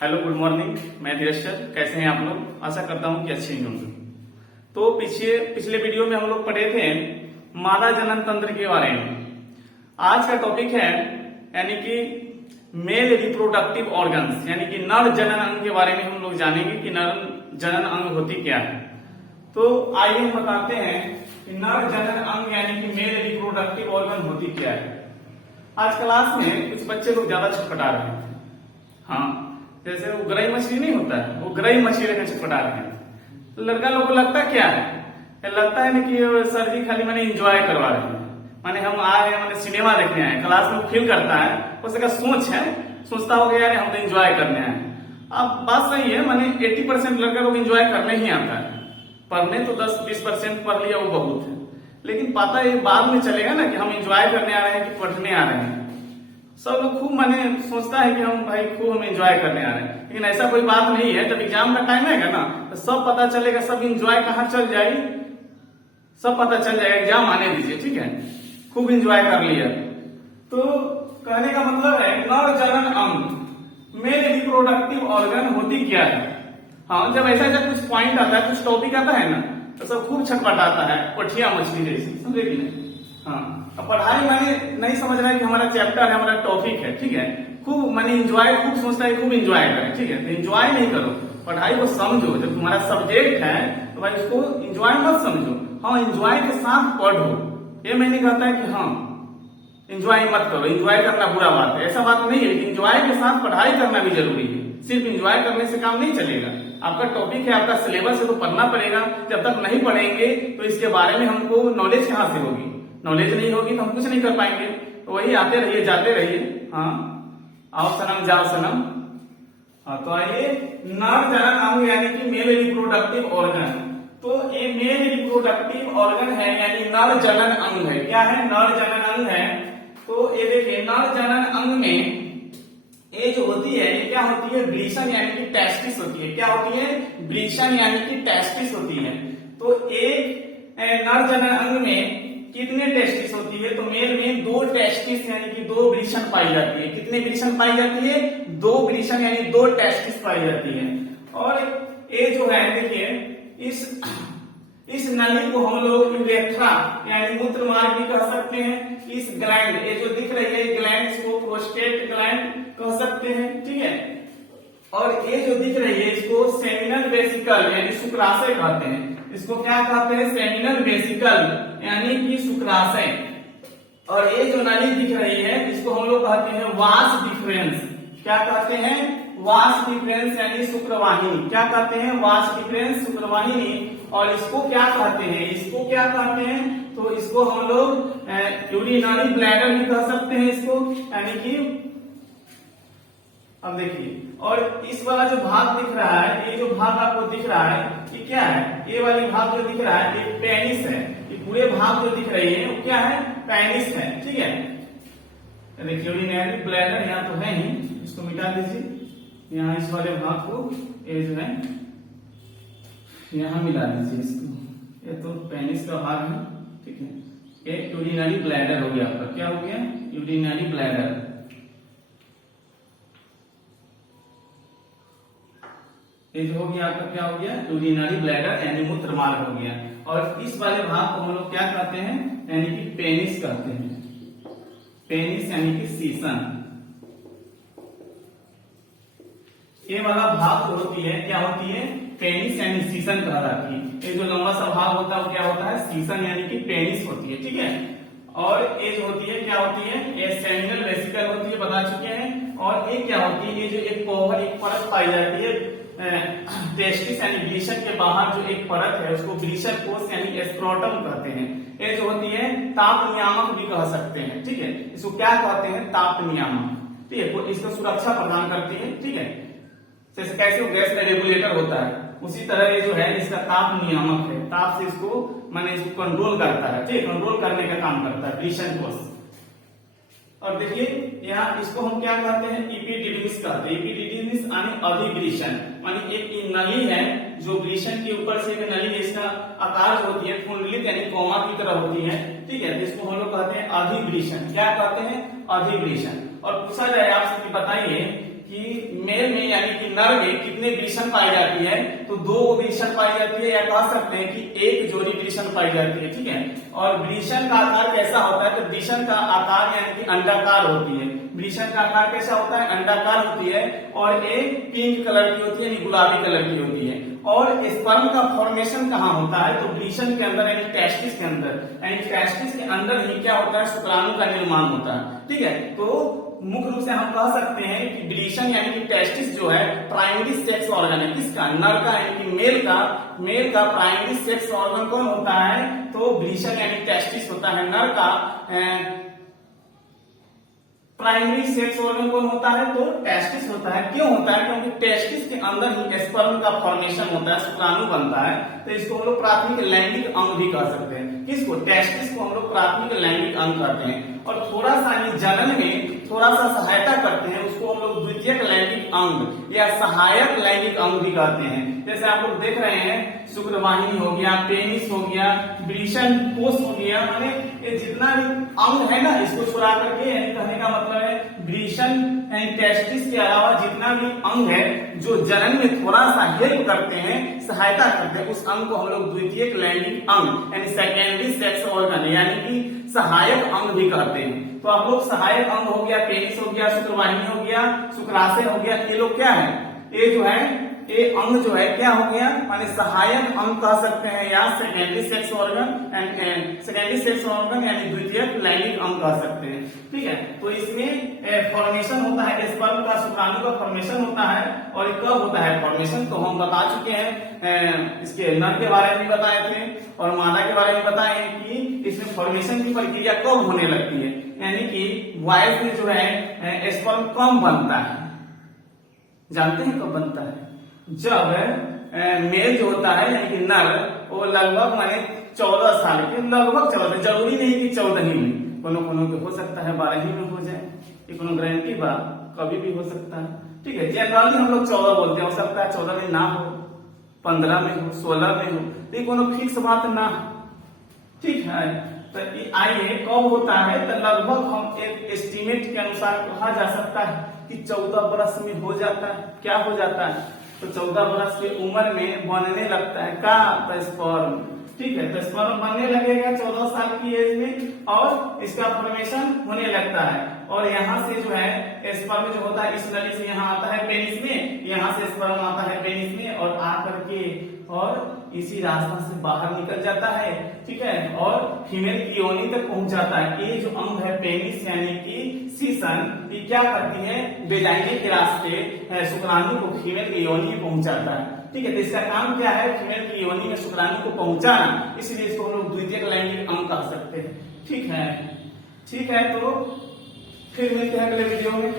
Hello, good morning. मैं धीरज sir. कैसे हैं आप लोग? आशा करता हूं कि अच्छे ही होंगे। तो पिछले वीडियो में हम लोग पढ़े थे मादा जनन तंत्र के बारे में। आज का टॉपिक है यानी कि मेल रिप्रोडक्टिव ऑर्गन्स, यानी कि नर जनन अंग के बारे में हम लोग जानेंगे कि नर जनन अंग होती क्या है। तो आइए हम बताते हैं कि नर जनन अंग यानी कि मेल रिप्रोडक्टिव ऑर्गन होती क्या है। आज क्लास में कुछ बच्चे लोग ज्यादा छटपटा रहे थे। हाँ, जैसे वो गरई मछली नहीं होता है, वो गरई मछली लेकर छटपटा रहे हैं। तो लड़का लोग को लगता क्या है, लगता है ना कि सर जी खाली मैंने एंजॉय करवा रहे हैं, माने हम आए हैं, मैंने सिनेमा देखने आए। क्लास में फील करता है, उसका सोच है, सोचता हो गया यार हम तो एंजॉय करने आए। अब बात सही है, माने 80% लड़का लोग एंजॉय करने ही आता है। पढ़ने तो 10-20% पढ़ लिया वो बहुत है, लेकिन पता ये बाद में चलेगा ना कि हम एंजॉय करने आ रहे हैं कि पढ़ने आ रहे हैं। सब लोग खूब माने सोचता है कि हम भाई खूब हम एंजॉय करने आ रहे हैं, लेकिन ऐसा कोई बात नहीं है। जब एग्जाम का टाइम आएगा ना तो सब पता चलेगा, सब एंजॉय कहाँ चल जाएगी, सब पता चल जाएगा। एग्जाम आने दीजिए, ठीक है। खूब एंजॉय कर लिया। तो कहने का मतलब है नर जनन अंग मेल रिप्रोडक्टिव ऑर्गन होती क्या है। हाँ, जब ऐसा जब कुछ पॉइंट आता है, कुछ टॉपिक आता है ना, तो सब खूब छटपटाता है, पठिया मछली जैसी, समझे कि नहीं। हाँ, अब पढ़ाई माने नहीं समझ रहा है कि हमारा चैप्टर है, हमारा टॉपिक है, ठीक है। खूब माने एंजॉय, खूब सोचता है खूब एंजॉय करें, ठीक है। तो एंजॉय नहीं करो, पढ़ाई को समझो। जब तुम्हारा सब्जेक्ट है तो भाई उसको एंजॉय मत समझो। हाँ, एंजॉय के साथ पढ़ो। ये मैं नहीं कहता है कि हाँ एंजॉय मत करो, एंजॉय करना बुरा बात है, ऐसा बात नहीं है। लेकिन एंजॉय के साथ पढ़ाई करना भी जरूरी है। सिर्फ एंजॉय करने से काम नहीं चलेगा। आपका टॉपिक है, आपका सिलेबस है, तो पढ़ना पड़ेगा। जब तक नहीं पढ़ेंगे तो इसके बारे में हमको नॉलेज कहाँ से होगी। नॉलेज नहीं होगी तो हम कुछ नहीं कर पाएंगे। तो वही आते रहिए, जाते रहिए। हाँ, आओ सनम जाओ सनम। हाँ, तो आइए नर जनन अंग यानी कि मेल रिप्रोडक्टिव ऑर्गन। तो ये मेल रिप्रोडक्टिव ऑर्गन है यानी नर जनन अंग है। क्या है? नर जनन अंग है। तो ये देखिए, नर जनन अंग में ये जो होती है, ये क्या होती है? वृषण यानी कि टेस्टिस होती है। क्या होती है? वृषण यानी कि टेस्टिस होती है। तो एक नर जनन अंग में कितने टेस्टिस होती है? तो मेल में 2 टेस्टिस यानी कि 2 वृषण पाई जाती है। कितने वृषण पाई जाती है? 2 वृषण यानी 2 टेस्टिस पाई जाती है। और ये जो है देखिए, इस नली को हम लोग यूरेथ्रा यानी मूत्र मार्ग भी कह सकते हैं। इस ग्लैंड, ये जो दिख रही है ग्लैंड, इसको प्रोस्टेट ग्लैंड कह सकते हैं, ठीक है। और ये जो दिख रही है इसको सेमिनल वेसिकल यानी शुक्राशय कहते हैं। इसको क्या कहते हैं? सेमिनल वेसिकल यानी कि शुक्राशय। और ये जो नली दिख रही है इसको हम लोग कहते हैं वास डिफरेंस। क्या कहते हैं? वास डिफरेंस यानी शुक्रवाहिनी। क्या कहते हैं? Vas deferens शुक्रवाहिनी। और इसको क्या कहते हैं? इसको क्या कहते हैं? तो इसको हम लोग यूरिनरी ब्लैडर भी कह सकते हैं इसको, यानी कि अब देखिए, और इस वाला जो भाग दिख रहा है, ये जो भाग आपको दिख रहा है, ये क्या है? ये वाली भाग जो दिख रहा है ये पेनिस है। ये पूरे भाग जो दिख रही है वो क्या है? पेनिस है, ठीक है। देखिए, यूरिनरी ब्लैडर यहाँ तो है ही, इसको मिटा दीजिए। यहाँ इस वाले भाग को ये जो है यहाँ मिला दीजिए इसको। ये तो पेनिस का भाग है, ठीक है। ये यूरिनरी ब्लैडर हो गया आपका। क्या हो गया? Urinary bladder. ये जो हो गया आपका क्या हो गया? यूरिनरी ब्लैडर यानी मूत्र मार्ग हो गया। और इस वाले भाग को हम लोग क्या कहते हैं? यानी कि पेनिस कहते हैं। पेनिस यानी कि सीसन। ये वाला भाग जो होती है क्या होती है? पेनिस यानी सीसन कह रहा थी। ये जो लंबा सा भाग होता है वो क्या होता है? सीसन यानी कि पेनिस होती है, ठीक है। और ये जो होती है क्या होती है? ये सेमिनल वेसिकल होती है, बता चुके हैं। और ये क्या होती है? ये जो एक कोहर, एक परत पाई जाती है टेस्टिस यानी वृषण के बाहर जो एक परत है उसको वृषण कोश यानी एस्क्रोटम कहते हैं। ये जो होती है ताप नियामक भी कह सकते हैं, ठीक है। इसको क्या कहते हैं? ताप नियामक, ठीक है। तो इसको सुरक्षा प्रदान करती है, ठीक है। जैसे कैसे गैस का रेगुलेटर होता है, उसी तरह ये जो है इसका ताप नियामक है। ताप से इसको माने इसको कंट्रोल करता है, ठीक है। कंट्रोल करने का काम करता है वृषण कोश। और देखिए यहाँ इसको हम क्या कहते हैं? इपिडिडिमिस कहते हैं। इपिडिडिमिस यानी अधिवृषण, मानी एक नली है जो वृषण के ऊपर से एक नली, इसका आकार होती है कुंडलित यानी कोमा की तरह होती है, ठीक है। इसको हम लोग कहते हैं अधिवृषण। क्या कहते हैं? अधिवृषण। और पूछा जाए आपसे कि बताइए कि मेल में यानी कि नर में कितने वृषण पाई जाती है, तो 2 वृषण पाई जाती है, या कह सकते हैं कि 1 जोड़ी वृषण पाई जाती है। ठीक है, और वृषण का आकार कैसा होता है, तो वृषण का आकार यानी कि अंडाकार होती है। वृषण का आकार कैसा होता है, अंडाकार होती है, और एक पिंक कलर की होती है यानी गुलाबी कलर की होती है। और स्पर्म का फॉर्मेशन कहाँ होता है, तो वृषण के अंदर यानी टेस्टिस के अंदर, यानी टेस्टिस के अंदर ही क्या होता है, शुक्राणु का निर्माण होता है। ठीक है, तो मुख्य रूप से हम कह सकते हैं कि वृषण यानी कि टेस्टिस जो है प्राइमरी सेक्स ऑर्गन है, किसका, नर का यानी कि मेल का प्राइमरी सेक्स ऑर्गन कौन होता है, तो वृषण यानी टेस्टिस होता है। नर का प्राइमरी सेक्स ऑर्गन कौन होता है, तो टेस्टिस होता है। क्यों होता है, क्योंकि टेस्टिस के अंदर ही स्पर्म का फॉर्मेशन होता है, शुक्राणु बनता है। तो इसको हम लोग प्राथमिक लैंगिक अंग भी कह सकते हैं। किसको, टेस्टिस को हम लोग प्राथमिक लैंगिक अंग कहते हैं। और थोड़ा सा जनन में थोड़ा सा सहायता करते हैं, उसको हम लोग द्वितीयक लैंगिक अंग या सहायक लैंगिक अंग भी कहते हैं। जैसे आप लोग देख रहे हैं, शुक्रवाहिनी हो गया, पेनिस हो गया, वृषण कोष हो गया, माने ये जितना भी अंग है ना, इसको छुड़ा करके यानी कहने का मतलब है वृषण यानी टेस्टिस के अलावा जितना भी अंग है जो जनन में थोड़ा सा हेल्प करते हैं, सहायता करते हैं, उस अंग को हम लोग द्वितीयक लैंगिक अंग यानी सेकेंडरी सेक्स ऑर्गन यानी कि सहायक अंग भी कहते हैं। तो आप लोग सहायक अंग हो गया, पेनिस हो गया, शुक्रवाहिनी हो गया, शुक्राशय हो गया, ये लोग क्या है, ये जो है ये अंग जो है क्या हो गया, माने सहायक अंग कह सकते हैं, या secondary sex organ and secondary sex organ यानी द्वितीयक लैंगिक अंग कह सकते हैं। ठीक है, तो इसमें फॉर्मेशन होता है, स्पर्म का शुक्राणु का फॉर्मेशन होता है। और ये कब होता है फॉर्मेशन, तो हम बता चुके हैं, इसके नर के बारे में बताए थे और मादा के बारे में बताए कि इसमें फॉर्मेशन की प्रक्रिया कब होने लगती है, यानी कि वायु में जो है स्पर्म कम बनता है। जानते हैं कब बनता है, जब मेल जो होता है यानी कि नर, वो लगभग माने 14 साल के, लगभग 14, जरूरी नहीं कि 14 ही में, कोनो के हो सकता है 12 ही में हो जाए, ये कोनो गारंटी बा, कभी भी हो सकता है। ठीक है, जनरली हम लोग 14 बोलते हैं, हो सकता है 14 में ना हो, 15 में हो, 16 में हो, तो कोनो फिक्स बात ना हो। ठीक है, तो आइए कब होता है, तो लगभग हम एक एस्टिमेट के अनुसार कहा जा सकता है कि 14 वर्ष में हो जाता है। क्या हो जाता है, तो 14 वर्ष की उम्र में बनने लगता है का, तो स्पर्म। ठीक है, तो स्पर्म बनने लगेगा 14 साल की एज में, और इसका फॉर्मेशन होने लगता है। और यहाँ से जो है स्पर्म जो होता है इस नली से यहाँ आता है पेनिस में, यहाँ से स्पर्म आता है पेनिस में और आकर के और इसी रास्ता से बाहर निकल जाता है। ठीक है, और फीमेल की योनि तक पहुंच जाता है। ये जो अंग है पेनिस यानी कि सीसन, ये क्या करती है, वेजाइना के रास्ते शुक्राणु को फीमेल की योनि में पहुंचाता है। ठीक है, तो इसका काम क्या है, फीमेल की योनि में शुक्राणु को पहुंचाना, इसलिए इसको हम लोग द्वितीयक लैंगिक अंग कह सकते हैं। ठीक है, तो फिर मिलते हैं अगले वीडियो में।